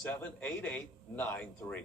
78893.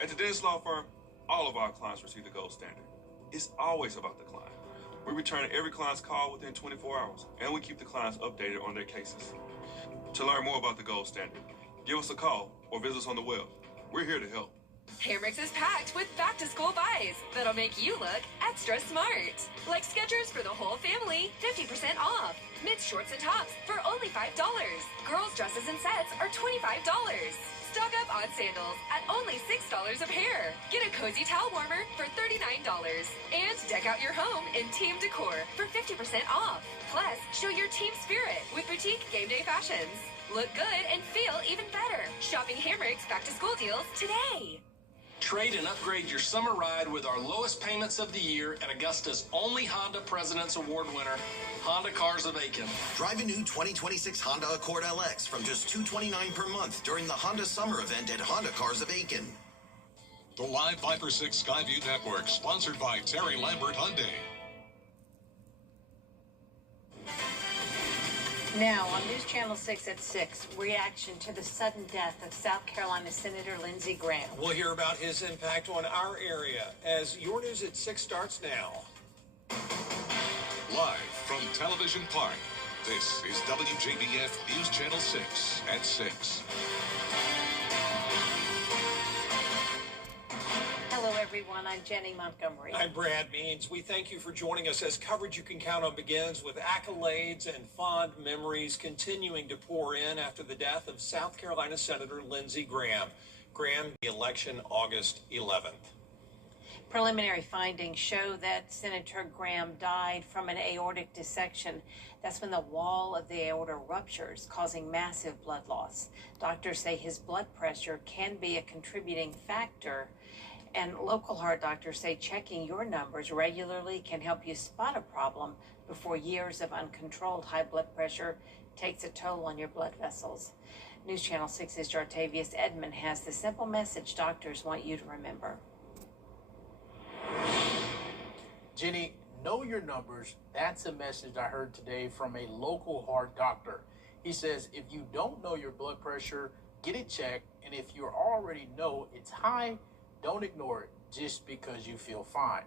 At the Dennis Law Firm, all of our clients receive the gold standard. It's always about the client. We return every client's call within 24 hours, and we keep the clients updated on their cases. To learn more about the gold standard, give us a call or visit us on the web. We're here to help. Hamrick's is packed with back-to-school buys that'll make you look extra smart. Like Skechers for the whole family, 50% off. Men's shorts and tops for only $5. Girls' dresses and sets are $25. Stock up on sandals at only $6 a pair. Get a cozy towel warmer for $39. And deck out your home in team decor for 50% off. Plus, show your team spirit with boutique game day fashions. Look good and feel even better. Shopping Hamrick's back-to-school deals today. Trade and upgrade your summer ride with our lowest payments of the year at Augusta's only Honda President's Award winner, Honda Cars of Aiken. Drive a new 2026 Honda Accord LX from just $229 per month during the Honda Summer event at Honda Cars of Aiken. The Live 5 for 6 Skyview Network, sponsored by Terry Lambert Hyundai. Now, on News Channel 6 at 6, reaction to the sudden death of South Carolina Senator Lindsey Graham. We'll hear about his impact on our area as Your News at 6 starts now. Live from Television Park, this is WJBF News Channel 6 at 6. Hello, everyone. I'm Jenny Montgomery. I'm Brad Means. We thank you for joining us as coverage you can count on begins with accolades and fond memories continuing to pour in after the death of South Carolina Senator Lindsey Graham. Graham, the election August 11th. Preliminary findings show that Senator Graham died from an aortic dissection. That's when the wall of the aorta ruptures, causing massive blood loss. Doctors say his blood pressure can be a contributing factor. And local heart doctors say checking your numbers regularly can help you spot a problem before years of uncontrolled high blood pressure takes a toll on your blood vessels. News Channel 6's Jartavius Edmond has the simple message doctors want you to remember. Jenny, know your numbers. That's a message I heard today from a local heart doctor. He says if you don't know your blood pressure, get it checked. And if you already know it's high, don't ignore it just because you feel fine.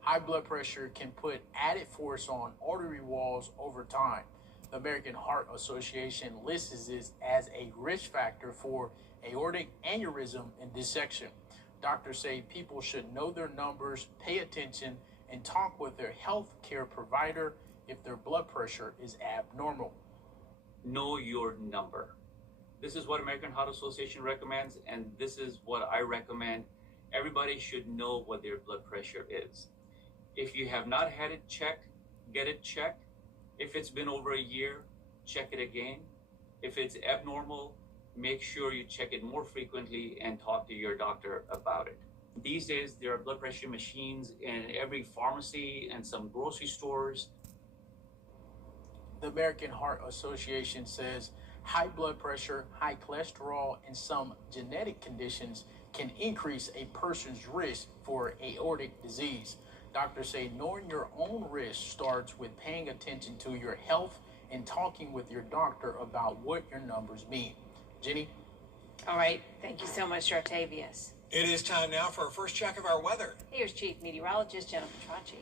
High blood pressure can put added force on artery walls over time. The American Heart Association lists this as a risk factor for aortic aneurysm and dissection. Doctors say people should know their numbers, pay attention, and talk with their health care provider if their blood pressure is abnormal. Know your number. This is what American Heart Association recommends, and this is what I recommend. Everybody should know what their blood pressure is. If you have not had it checked, get it checked. If it's been over a year, check it again. If it's abnormal, make sure you check it more frequently and talk to your doctor about it. These days, there are blood pressure machines in every pharmacy and some grocery stores. The American Heart Association says high blood pressure, high cholesterol, and some genetic conditions can increase a person's risk for aortic disease. Doctors say knowing your own risk starts with paying attention to your health and talking with your doctor about what your numbers mean. Jenny? All right. Thank you so much, Jartavius. It is time now for our first check of our weather. Here's Chief Meteorologist Jennifer Tracci.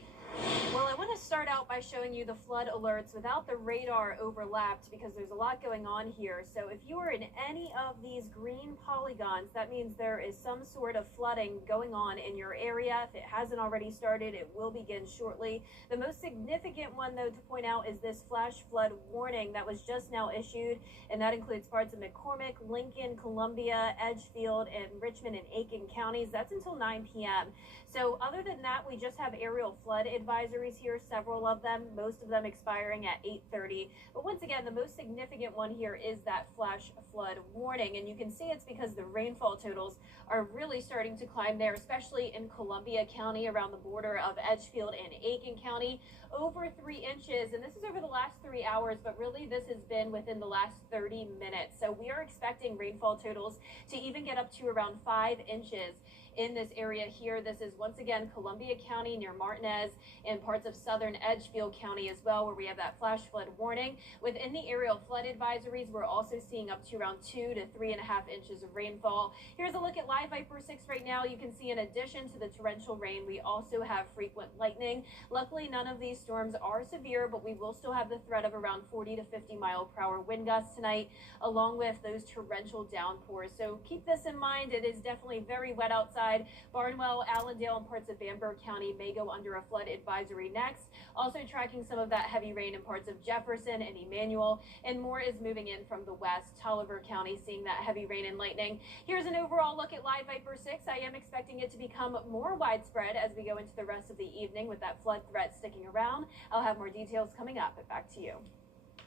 Well, I want to start out by showing you the flood alerts without the radar overlapped because there's a lot going on here. So if you are in any of these green polygons, that means there is some sort of flooding going on in your area. If it hasn't already started, it will begin shortly. The most significant one, though, to point out is this flash flood warning that was just now issued, and that includes parts of McCormick, Lincoln, Columbia, Edgefield, and Richmond and Aiken counties. That's until 9 p.m. So other than that, we just have aerial flood advisories here, several of them, most of them expiring at 8:30. But once again, the most significant one here is that flash flood warning. And you can see it's because the rainfall totals are really starting to climb there, especially in Columbia County around the border of Edgefield and Aiken County. Over 3 inches, and this is over the last 3 hours, but really this has been within the last 30 minutes. So we are expecting rainfall totals to even get up to around 5 inches in this area here. This is once again Columbia County near Martinez in parts of southern Edgefield County as well, where we have that flash flood warning. Within the aerial flood advisories, we're also seeing up to around 2 to 3.5 inches of rainfall. Here's a look at live Viper 6 right now. You can see in addition to the torrential rain, we also have frequent lightning. Luckily, none of these storms are severe, but we will still have the threat of around 40 to 50 mile per hour wind gusts tonight, along with those torrential downpours. So keep this in mind. It is definitely very wet outside. Barnwell, Allendale, and parts of Bamberg County may go under a flood advisory next. Also tracking some of that heavy rain in parts of Jefferson and Emmanuel, and more is moving in from the west. Tolliver County seeing that heavy rain and lightning. Here's an overall look at live Viper 6. I am expecting it to become more widespread as we go into the rest of the evening with that flood threat sticking around. I'll have more details coming up. Back to you.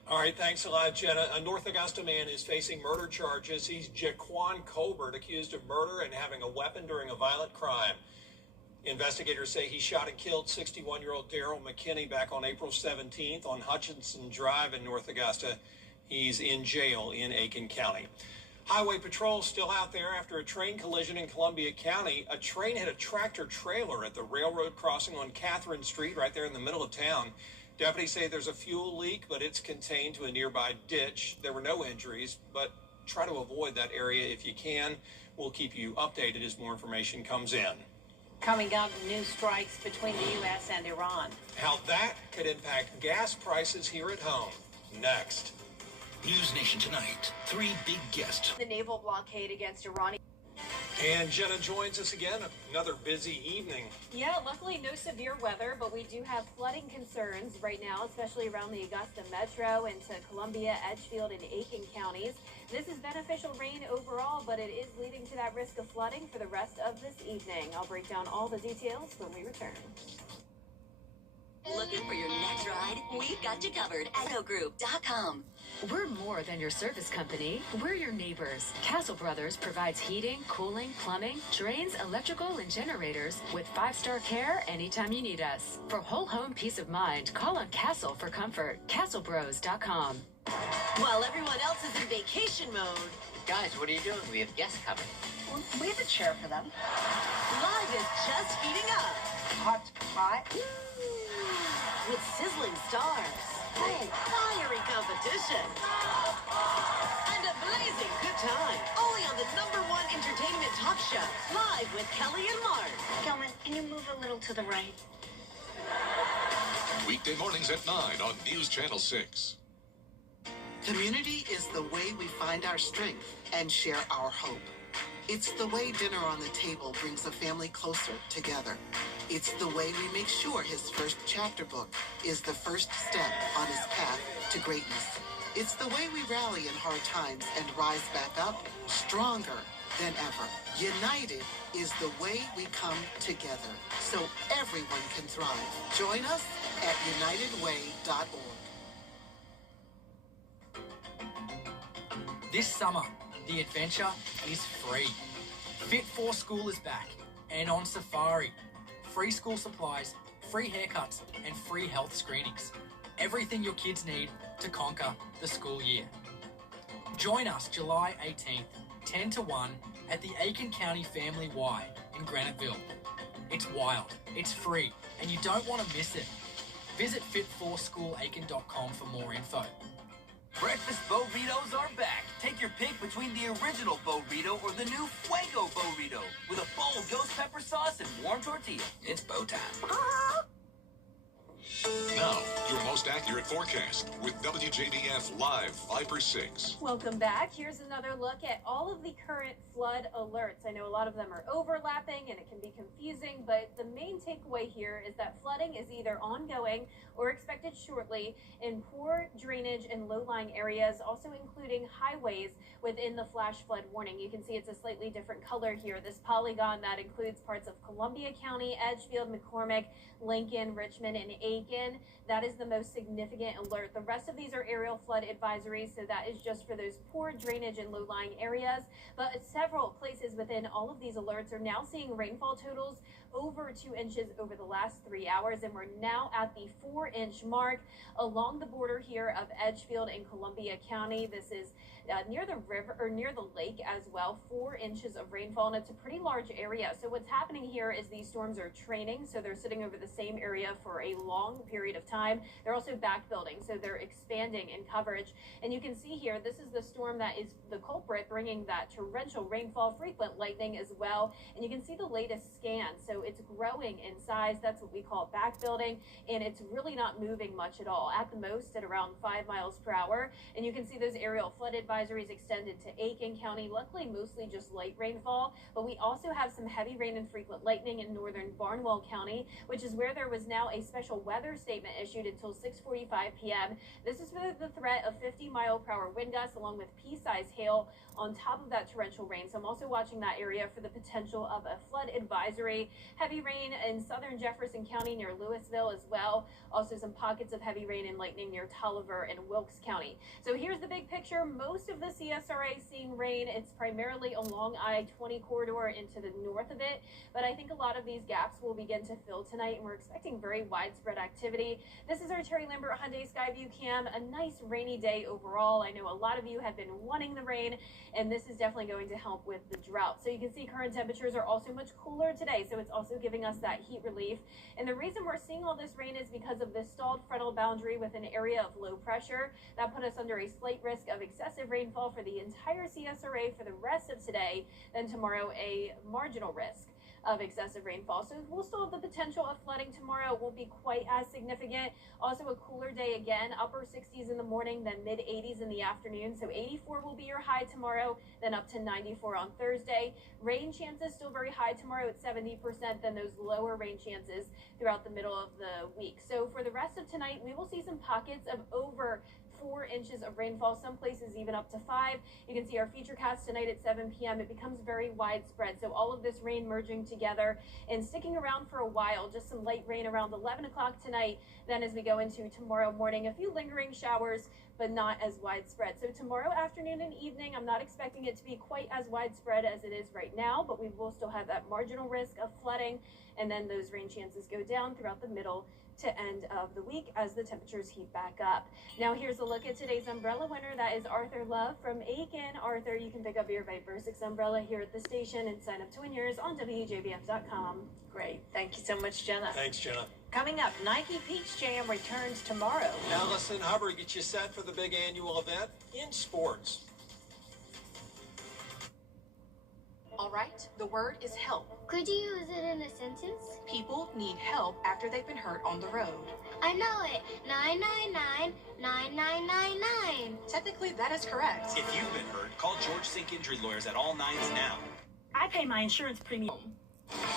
All right, thanks a lot, Jenna. A North Augusta man is facing murder charges. He's Jaquan Colbert, accused of murder and having a weapon during a violent crime. Investigators say he shot and killed 61-year-old Daryl McKinney back on April 17th on Hutchinson Drive in North Augusta. He's in jail in Aiken County. Highway Patrol still out there after a train collision in Columbia County. A train hit a tractor trailer at the railroad crossing on Catherine Street right there in the middle of town. Deputies say there's a fuel leak, but it's contained to a nearby ditch. There were no injuries, but try to avoid that area if you can. We'll keep you updated as more information comes in. Coming up, new strikes between the U.S. and Iran. How that could impact gas prices here at home. Next. News Nation tonight. 3 big guests. The naval blockade against Iran. And Jenna joins us again. Another busy evening. Yeah, luckily no severe weather, but we do have flooding concerns right now, especially around the Augusta Metro into Columbia, Edgefield, and Aiken counties. This is beneficial rain overall, but it is leading to that risk of flooding for the rest of this evening. I'll break down all the details when we return. Looking for your next ride? We've got you covered. EchoGroup.com. We're more than your service company. We're your neighbors. Castle Brothers provides heating, cooling, plumbing, drains, electrical, and generators with 5-star care anytime you need us. For whole home peace of mind, call on Castle for comfort. CastleBros.com. While everyone else is in vacation mode, Guys, what are you doing? We have guests coming. we have a chair for them. Live is just heating up. Hot pot. With sizzling stars, fiery competition, and a blazing good time. Only on the #1 entertainment talk show, Live with Kelly and Mark. Gelman, can you move a little to the right? Weekday mornings at 9 on News Channel 6. Community is the way we find our strength and share our hope. It's the way dinner on the table brings a family closer together. It's the way we make sure his first chapter book is the first step on his path to greatness. It's the way we rally in hard times and rise back up stronger than ever. United is the way we come together so everyone can thrive. Join us at unitedway.org. This summer, the adventure is free. Fit for School is back and on safari. Free school supplies, free haircuts, and free health screenings. Everything your kids need to conquer the school year. Join us July 18th, 10 to 1 at the Aiken County Family Y in Graniteville. It's wild, it's free, and you don't want to miss it. Visit fitforschoolalaiken.com for more info. Breakfast burritos are back. Take your pick between the original burrito or the new Fuego burrito with a bold ghost pepper sauce and warm tortilla. It's bow time. Now, your most accurate forecast with WJBF Live Viper 6. Welcome back. Here's another look at all of the current flood alerts. I know a lot of them are overlapping and it can be confusing, but the main takeaway here is that flooding is either ongoing or expected shortly in poor drainage and low-lying areas, also including highways within the flash flood warning. You can see it's a slightly different color here. This polygon that includes parts of Columbia County, Edgefield, McCormick, Lincoln, Richmond, and Aiken. That is is the most significant alert. The rest of these are aerial flood advisories, so that is just for those poor drainage and low-lying areas. But several places within all of these alerts are now seeing rainfall totals over 2 inches over the last 3 hours, and we're now at the 4-inch mark along the border here of Edgefield and Columbia County. This is near the river, or near the lake as well. 4 inches of rainfall, and it's a pretty large area. So what's happening here is these storms are training, so they're sitting over the same area for a long period of time. They're also backbuilding, so they're expanding in coverage. And you can see here, this is the storm that is the culprit, bringing that torrential rainfall, frequent lightning as well. And you can see the latest scan, so it's growing in size. That's what we call backbuilding, and it's really not moving much at all, at the most at around 5 miles per hour. And you can see those aerial flood advisories extended to Aiken County. Luckily, mostly just light rainfall, but we also have some heavy rain and frequent lightning in northern Barnwell County, which is where there was now a special weather statement issued until 6:45 p.m. This is for the threat of 50-mile-per-hour wind gusts along with pea-sized hail on top of that torrential rain. So I'm also watching that area for the potential of a flood advisory. Heavy rain in southern Jefferson County near Louisville as well. Also some pockets of heavy rain and lightning near Tolliver and Wilkes County. So here's the big picture. Most of the CSRA seeing rain. It's primarily along I-20 corridor into the north of it, but I think a lot of these gaps will begin to fill tonight, and we're expecting very widespread activity. This is our Terry Lambert Hyundai Skyview Cam. A nice rainy day overall. I know a lot of you have been wanting the rain, and this is definitely going to help with the drought. So you can see current temperatures are also much cooler today, so it's also giving us that heat relief. And the reason we're seeing all this rain is because of this stalled frontal boundary with an area of low pressure that put us under a slight risk of excessive rainfall for the entire CSRA for the rest of today. Then tomorrow, a marginal risk of excessive rainfall. So we'll still have the potential of flooding tomorrow. It won't be quite as significant. Also a cooler day again, upper 60s in the morning, then mid 80s in the afternoon. So 84 will be your high tomorrow, then up to 94 on Thursday. Rain chances still very high tomorrow at 70%, then those lower rain chances throughout the middle of the week. So for the rest of tonight, we will see some pockets of over 4 inches of rainfall, some places even up to 5. You can see our featurecast tonight at 7 p.m. It becomes very widespread. So all of this rain merging together and sticking around for a while. Just some light rain around 11 o'clock tonight. Then as we go into tomorrow morning, a few lingering showers, but not as widespread. So tomorrow afternoon and evening, I'm not expecting it to be quite as widespread as it is right now, but we will still have that marginal risk of flooding. And then those rain chances go down throughout the middle to end of the week as the temperatures heat back up. Now here's a look at today's umbrella winner. That is Arthur Love from Aiken. Arthur, you can pick up your Viper 6 umbrella here at the station and sign up to win yours on WJBF.com. Great. Thank you so much, Jenna. Thanks, Jenna. Coming up, Nike Peach Jam returns tomorrow. Allison Hubbard gets you set for the big annual event in sports. All right, the word is help. Could you use it in a sentence? People need help after they've been hurt on the road. I know it. 999-9999. Technically, that is correct. If you've been hurt, call George Sink Injury Lawyers at all nines now. I pay my insurance premium.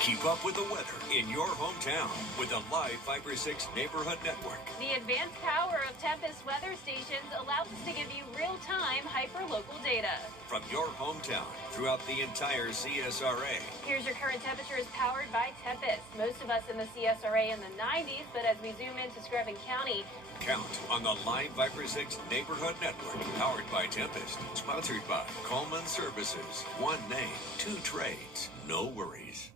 Keep up with the weather in your hometown with the live Viper 6 Neighborhood Network. The advanced power of Tempest weather stations allows us to give you real-time hyper-local data. From your hometown throughout the entire CSRA. Here's your current temperatures powered by Tempest. Most of us in the CSRA in the 90s, but as we zoom into Screven County, Count on the live Viper 6 Neighborhood Network, powered by Tempest, sponsored by Coleman Services. One name, two trades, no worries.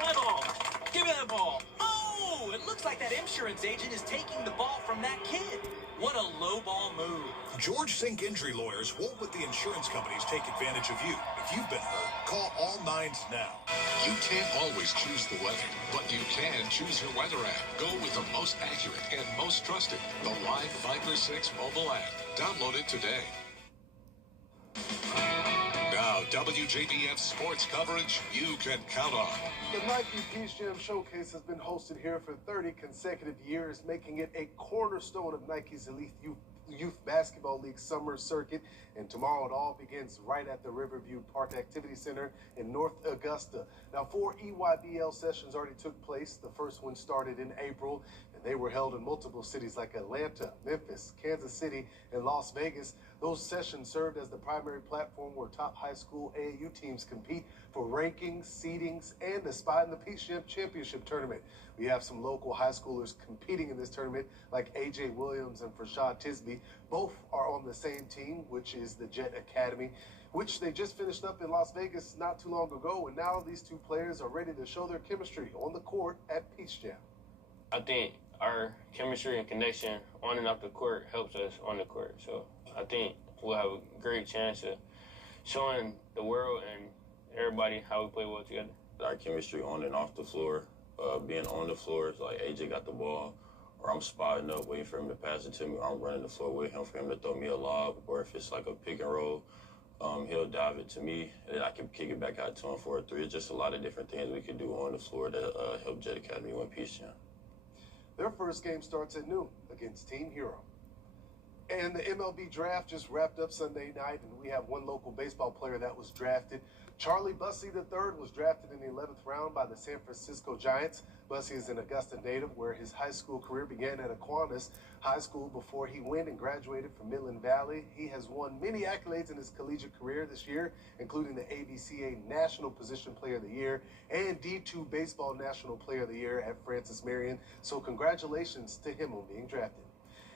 My ball. Give me that ball. Oh, it looks like that insurance agent is taking the ball from that kid. What a low ball move. George Sink Injury Lawyers won't let the insurance companies take advantage of you. If you've been hurt, call all nines now. You can't always choose the weather, but you can choose your weather app. Go with the most accurate and most trusted, the Live Viper 6 mobile app. Download it today. Now, WJBF sports coverage you can count on. The Nike Peach Jam Showcase has been hosted here for 30 consecutive years, making it a cornerstone of Nike's elite youth basketball league summer circuit. And tomorrow it all begins right at the Riverview Park Activity Center in North Augusta. Now, 4 EYBL sessions already took place. The first one started in April, and they were held in multiple cities like Atlanta, Memphis, Kansas City, and Las Vegas. Those sessions served as the primary platform where top high school AAU teams compete for rankings, seedings, and a spot in the Peach Jam Championship tournament. We have some local high schoolers competing in this tournament, like A.J. Williams and Frashad Tisby. Both are on the same team, which is the Jet Academy, which they just finished up in Las Vegas not too long ago, and now these two players are ready to show their chemistry on the court at Peach Jam. I think our chemistry and connection on and off the court helps us on the court. So I think we'll have a great chance of showing the world and everybody how we play well together. Our chemistry on and off the floor, being on the floor is like AJ got the ball, or I'm spotting up waiting for him to pass it to me, or I'm running the floor with him for him to throw me a lob, or if it's like a pick and roll, he'll dive it to me, and then I can kick it back out to him for a three. It's just a lot of different things we can do on the floor to help Jet Academy win Peach Jam. Their first game starts at noon against Team Hero. And the MLB draft just wrapped up Sunday night, and we have one local baseball player that was drafted. Charlie Bussey III was drafted in the 11th round by the San Francisco Giants. Bussey is an Augusta native where his high school career began at Aquinas High School before he went and graduated from Midland Valley. He has won many accolades in his collegiate career this year, including the ABCA National Position Player of the Year and D2 Baseball National Player of the Year at Francis Marion. So congratulations to him on being drafted.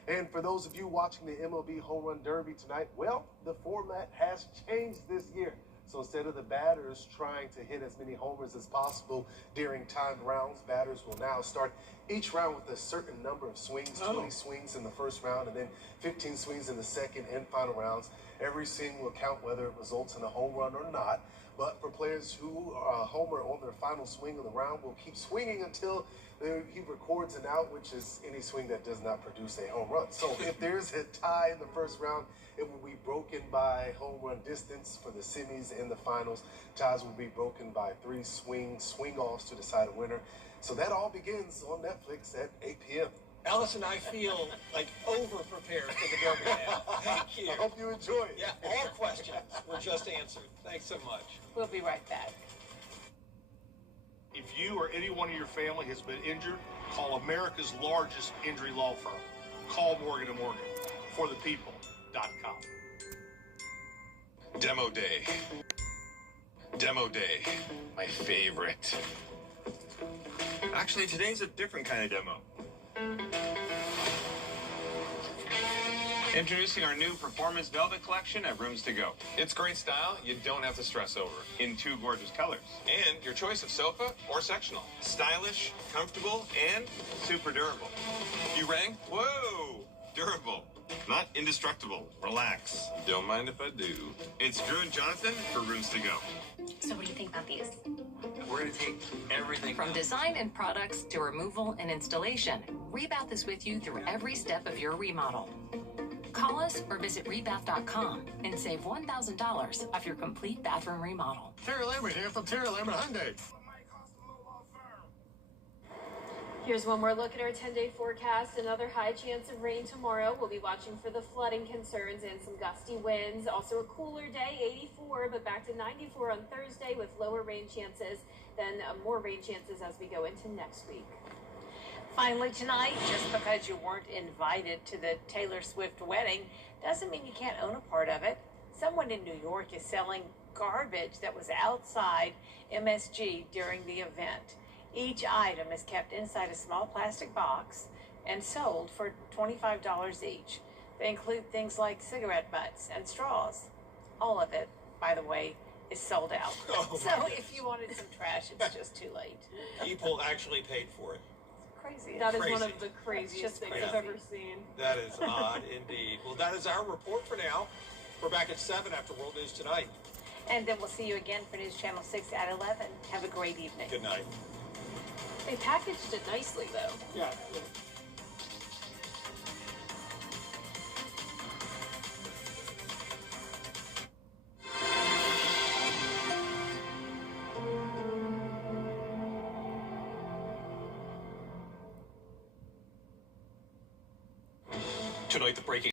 And for those of you watching the MLB Home Run Derby tonight, well, the format has changed this year. So instead of the batters trying to hit as many homers as possible during timed rounds, batters will now start each round with a certain number of swings, 20 swings in the first round, and then 15 swings in the second and final rounds. Every swing will count whether it results in a home run or not. But for players who homer on their final swing of the round, will keep swinging until he records an out, which is any swing that does not produce a home run. So if there's a tie in the first round, it will be broken by home run distance for the semis and the finals. Ties will be broken by 3 swing-offs to decide a winner. So that all begins on Netflix at 8 p.m. Allison, I feel like over-prepared for the Derby now. Thank you. I hope you enjoy it. Yeah, all questions were just answered. Thanks so much. We'll be right back. If you or anyone in your family has been injured, call America's largest injury law firm. Call Morgan & Morgan. ForThePeople.com. Demo day. Demo day. My favorite. Actually, today's a different kind of demo. Introducing our new Performance Velvet collection at Rooms to Go. It's great style you don't have to stress over, in 2 gorgeous colors. And your choice of sofa or sectional. Stylish, comfortable, and super durable. You rang? Whoa! Durable. Not indestructible. Relax. Don't mind if I do. It's Drew and Jonathan for Rooms to Go. So what do you think about these? We're going to take everything From design and products to removal and installation, Rebath is with you through every step of your remodel. Call us or visit rebath.com and save $1,000 off your complete bathroom remodel. Terry Lambert here from Terry Lambert Hyundai. Here's one more look at our 10-day forecast. Another high chance of rain tomorrow. We'll be watching for the flooding concerns and some gusty winds. Also a cooler day, 84, but back to 94 on Thursday with lower rain chances. Then more rain chances as we go into next week. Finally tonight, just because you weren't invited to the Taylor Swift wedding doesn't mean you can't own a part of it. Someone in New York is selling garbage that was outside MSG during the event. Each item is kept inside a small plastic box and sold for $25 each. They include things like cigarette butts and straws. All of it, by the way, is sold out. Oh, so if you wanted some trash, it's just too late. People actually paid for it. Crazy. That is Crazy. one of the craziest things I've ever seen. That is odd indeed. Well, that is our report for now. We're back at 7 after World News Tonight. And then we'll see you again for News Channel 6 at 11. Have a great evening. Good night. They packaged it nicely, though. Yeah. Tonight, the breaking